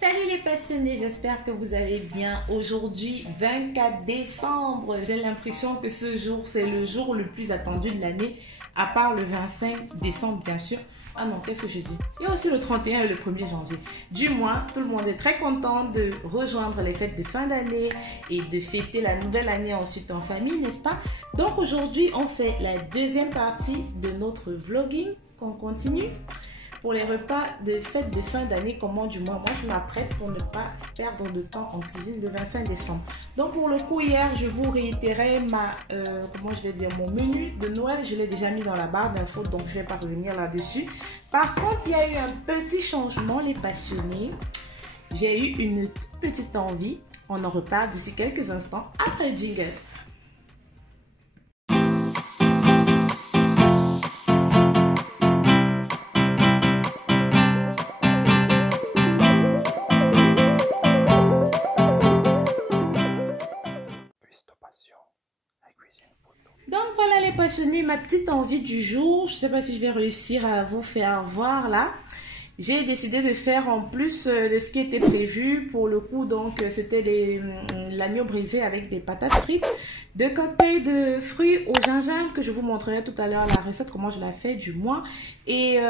Salut les passionnés, j'espère que vous allez bien. Aujourd'hui, 24 décembre, j'ai l'impression que ce jour, c'est le jour le plus attendu de l'année, à part le 25 décembre, bien sûr. Ah non, qu'est-ce que je dis? Il y a aussi le 31 et le 1er janvier. Du moins, tout le monde est très content de rejoindre les fêtes de fin d'année et de fêter la nouvelle année ensuite en famille, n'est-ce pas? Donc aujourd'hui, on fait la deuxième partie de notre vlogging qu'on continue. Pour les repas de fête de fin d'année, comment du moins, moi je m'apprête pour ne pas perdre de temps en cuisine le 25 décembre. Donc pour le coup, hier, je vous réitérais mon menu de Noël. Je l'ai déjà mis dans la barre d'infos, donc je ne vais pas revenir là-dessus. Par contre, il y a eu un petit changement, les passionnés. J'ai eu une toute petite envie. On en reparle d'ici quelques instants après le jingle. Donc voilà les passionnés, ma petite envie du jour. Je ne sais pas si je vais réussir à vous faire voir là. J'ai décidé de faire en plus de ce qui était prévu. Pour le coup, donc c'était l'agneau brisé avec des patates frites, de cocktails de fruits au gingembre que je vous montrerai tout à l'heure la recette, comment je la fais du moins. Et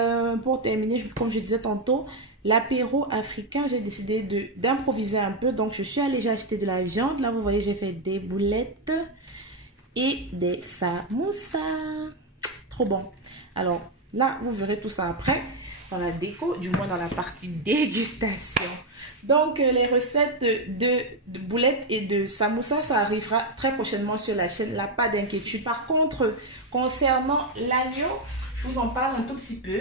pour terminer, comme je disais tantôt, l'apéro africain, j'ai décidé d'improviser un peu. Donc je suis allée, j'ai acheté de la viande. Là vous voyez, j'ai fait des boulettes et des samoussas. Trop bon. Alors là, vous verrez tout ça après dans la déco, du moins dans la partie dégustation. Donc les recettes de boulettes et de samoussas, ça arrivera très prochainement sur la chaîne, là, pas d'inquiétude. Par contre, concernant l'agneau, je vous en parle un tout petit peu.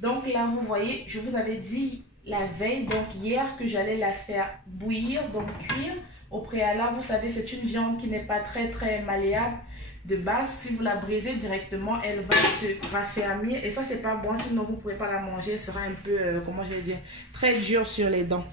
Donc là, vous voyez, je vous avais dit la veille, donc hier, que j'allais la faire bouillir, donc cuire. Au préalable, vous savez, c'est une viande qui n'est pas très malléable de base. Si vous la brisez directement, elle va se raffermir. Et ça, c'est pas bon. Sinon, vous ne pourrez pas la manger. Elle sera un peu, très dure sur les dents.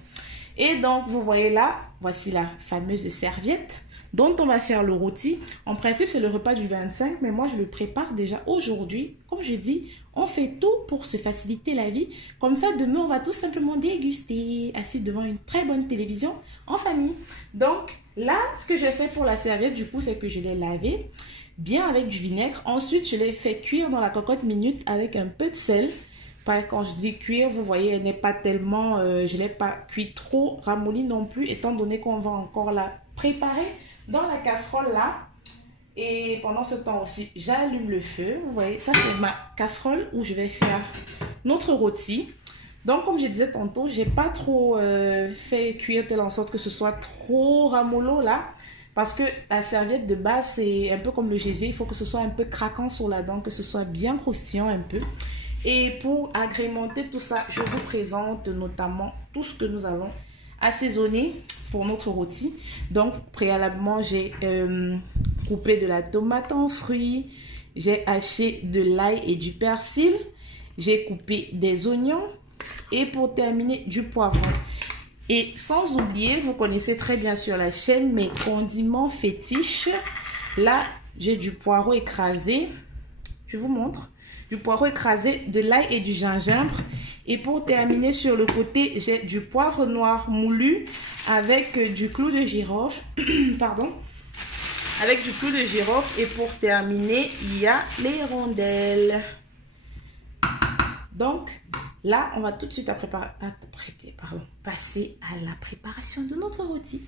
Et donc, vous voyez là, voici la fameuse serviette dont on va faire le rôti. En principe, c'est le repas du 25, mais moi, je le prépare déjà aujourd'hui. Comme je dis, on fait tout pour se faciliter la vie. Comme ça, demain, on va tout simplement déguster, assis devant une très bonne télévision en famille. Donc, là, ce que j'ai fait pour la serviette, du coup, c'est que je l'ai lavée bien avec du vinaigre. Ensuite, je l'ai fait cuire dans la cocotte minute avec un peu de sel. Quand je dis cuire, vous voyez, elle n'est pas tellement... je ne l'ai pas cuit trop ramolli non plus, étant donné qu'on va encore la préparer dans la casserole là. Et pendant ce temps aussi, j'allume le feu. Vous voyez, ça c'est ma casserole où je vais faire notre rôti. Donc comme je disais tantôt, j'ai pas trop fait cuire telle en sorte que ce soit trop ramollo là. Parce que la serviette de base, c'est un peu comme le gésier. Il faut que ce soit un peu craquant sur la dent, que ce soit bien croustillant un peu. Et pour agrémenter tout ça, je vous présente notamment tout ce que nous allons assaisonner pour notre rôti. Donc préalablement, j'ai coupé de la tomate en fruits, j'ai haché de l'ail et du persil, j'ai coupé des oignons et pour terminer du poivron. Et sans oublier, vous connaissez très bien sur la chaîne mes condiments fétiches. Là, j'ai du poireau écrasé, je vous montre, du poireau écrasé, de l'ail et du gingembre. Et pour terminer sur le côté, j'ai du poivre noir moulu avec du clou de girofle. Pardon. Avec du clou de girofle. Et pour terminer, il y a les rondelles. Donc, là, on va tout de suite passer à la préparation de notre rôti.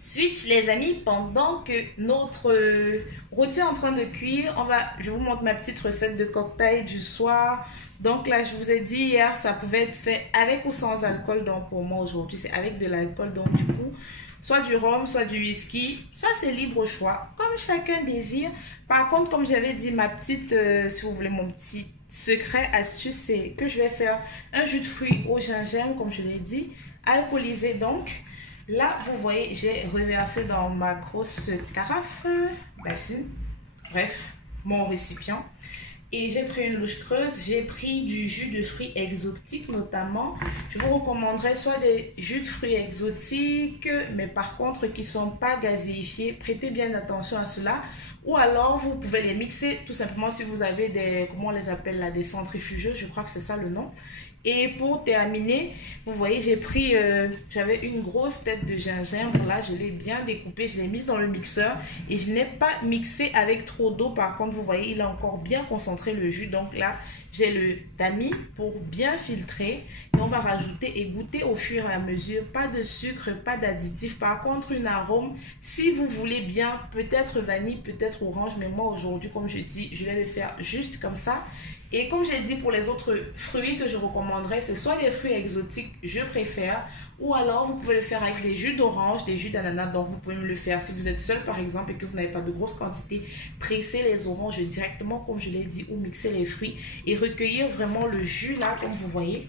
Switch les amis, pendant que notre rôti est en train de cuire, je vous montre ma petite recette de cocktail du soir. Donc là, je vous ai dit hier, ça pouvait être fait avec ou sans alcool. Donc pour moi aujourd'hui, c'est avec de l'alcool. Donc du coup, soit du rhum, soit du whisky. Ça, c'est libre au choix, comme chacun désire. Par contre, comme j'avais dit, ma petite, si vous voulez, mon petit secret, astuce, c'est que je vais faire un jus de fruits au gingembre, comme je l'ai dit, alcoolisé donc. Là, vous voyez, j'ai reversé dans ma grosse carafe, bassine, bref, mon récipient. Et j'ai pris une louche creuse, j'ai pris du jus de fruits exotiques notamment. Je vous recommanderais soit des jus de fruits exotiques, mais par contre qui ne sont pas gazéifiés. Prêtez bien attention à cela. Ou alors, vous pouvez les mixer tout simplement si vous avez des, comment on les appelle là, des centrifugeuses, je crois que c'est ça le nom. Et pour terminer, vous voyez, j'ai pris, j'avais une grosse tête de gingembre, là, je l'ai bien découpée, je l'ai mise dans le mixeur et je n'ai pas mixé avec trop d'eau. Par contre, vous voyez, il a encore bien concentré le jus. Donc là, j'ai le tamis pour bien filtrer et on va rajouter et goûter au fur et à mesure. Pas de sucre, pas d'additif. Par contre, une arôme, si vous voulez bien, peut-être vanille, peut-être orange, mais moi aujourd'hui, comme je dis, je vais le faire juste comme ça. Et comme j'ai dit pour les autres fruits que je recommanderais, c'est soit des fruits exotiques, je préfère, ou alors vous pouvez le faire avec des jus d'orange, des jus d'ananas. Donc vous pouvez me le faire si vous êtes seul par exemple et que vous n'avez pas de grosse quantité, presser les oranges directement comme je l'ai dit ou mixer les fruits et recueillir vraiment le jus là comme vous voyez.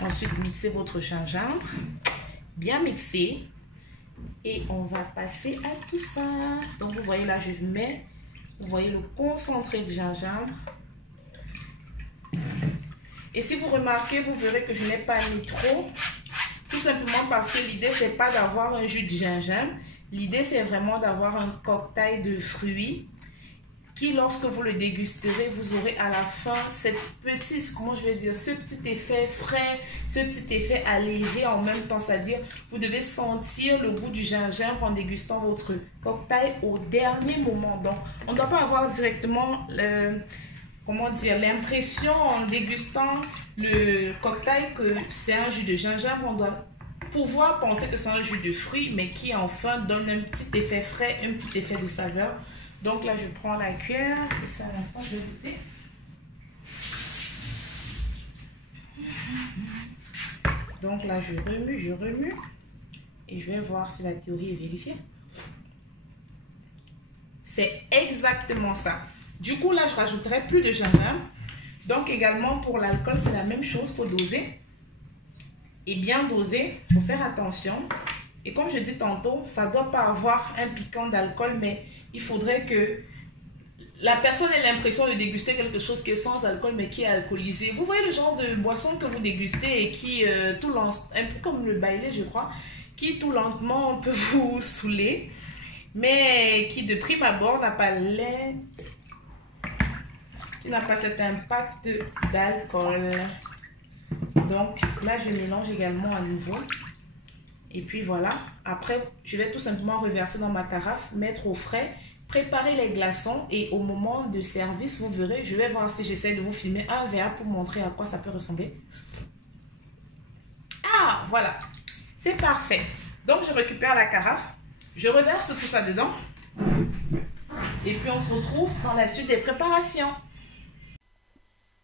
Ensuite mixez votre gingembre, bien mixer et on va passer à tout ça. Donc vous voyez là je mets, vous voyez le concentré de gingembre. Et si vous remarquez, vous verrez que je n'ai pas mis trop. Tout simplement parce que l'idée, c'est pas d'avoir un jus de gingembre. L'idée, c'est vraiment d'avoir un cocktail de fruits qui, lorsque vous le dégusterez, vous aurez à la fin cette petite, comment je vais dire, ce petit effet frais, ce petit effet allégé en même temps. C'est-à-dire, vous devez sentir le goût du gingembre en dégustant votre cocktail au dernier moment. Donc, on ne doit pas avoir directement comment dire, l'impression en dégustant le cocktail que c'est un jus de gingembre. On doit pouvoir penser que c'est un jus de fruits, mais qui enfin donne un petit effet frais, un petit effet de saveur. Donc là, je prends la cuillère et ça à l'instant, je vais goûter. Donc là, je remue et je vais voir si la théorie est vérifiée. C'est exactement ça. Du coup, là, je rajouterai plus de gingembre. Donc, également, pour l'alcool, c'est la même chose. Il faut doser. Et bien doser. Il faut faire attention. Et comme je dis tantôt, ça ne doit pas avoir un piquant d'alcool, mais il faudrait que la personne ait l'impression de déguster quelque chose qui est sans alcool, mais qui est alcoolisé. Vous voyez le genre de boisson que vous dégustez et qui, tout lentement, un peu comme le bailé, je crois, qui tout lentement peut vous saouler, mais qui de prime abord n'a pas l'air... qui n'a pas cet impact d'alcool. Donc là, je mélange également à nouveau. Et puis voilà. Après, je vais tout simplement reverser dans ma carafe, mettre au frais, préparer les glaçons. Et au moment de service, vous verrez, je vais voir si j'essaie de vous filmer un verre pour montrer à quoi ça peut ressembler. Ah, voilà. C'est parfait. Donc, je récupère la carafe. Je reverse tout ça dedans. Et puis, on se retrouve dans la suite des préparations.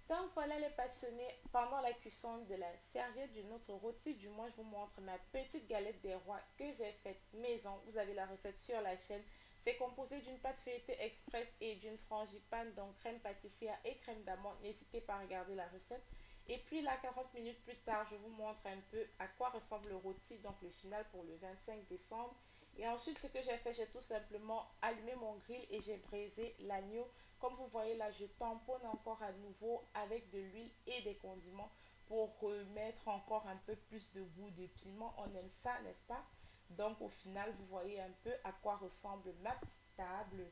Donc voilà les passionnés, pendant la cuisson de la serviette de notre rôti, du moins je vous montre ma petite galette des rois que j'ai faite maison. Vous avez la recette sur la chaîne. C'est composé d'une pâte feuilletée express et d'une frangipane, donc crème pâtissière et crème d'amande. N'hésitez pas à regarder la recette. Et puis là, 40 minutes plus tard, je vous montre un peu à quoi ressemble le rôti, donc le final pour le 25 décembre. Et ensuite, ce que j'ai fait, j'ai tout simplement allumé mon grill et j'ai braisé l'agneau. Comme vous voyez là, je tamponne encore à nouveau avec de l'huile et des condiments pour remettre encore un peu plus de goût de piment. On aime ça, n'est-ce pas? Donc au final, vous voyez un peu à quoi ressemble ma petite table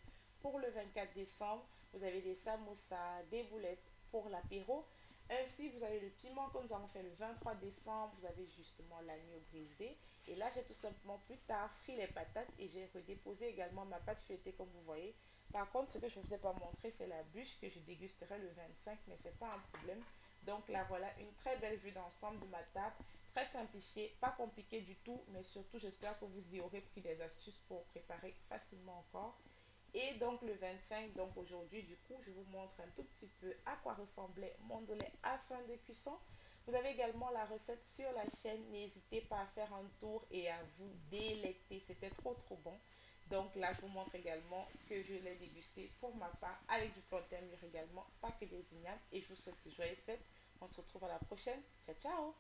pour le 24 décembre. Vous avez des samoussas, des boulettes pour l'apéro. Ainsi, vous avez le piment comme nous avons fait le 23 décembre. Vous avez justement l'agneau brisé. Et là, j'ai tout simplement plus tard frit les patates et j'ai redéposé également ma pâte feuilletée comme vous voyez. Par contre, ce que je ne vous ai pas montré, c'est la bûche que je dégusterai le 25, mais ce n'est pas un problème. Donc là, voilà une très belle vue d'ensemble de ma table. très simplifié, pas compliqué du tout, mais surtout j'espère que vous y aurez pris des astuces pour préparer facilement encore. Et donc le 25, donc aujourd'hui du coup, je vous montre un tout petit peu à quoi ressemblait mon délai à fin de cuisson. Vous avez également la recette sur la chaîne, n'hésitez pas à faire un tour et à vous délecter, c'était trop bon. Donc là, je vous montre également que je l'ai dégusté pour ma part avec du plantain mûr également, pas que des ignames. Et je vous souhaite de joyeuses fêtes. On se retrouve à la prochaine. Ciao, ciao!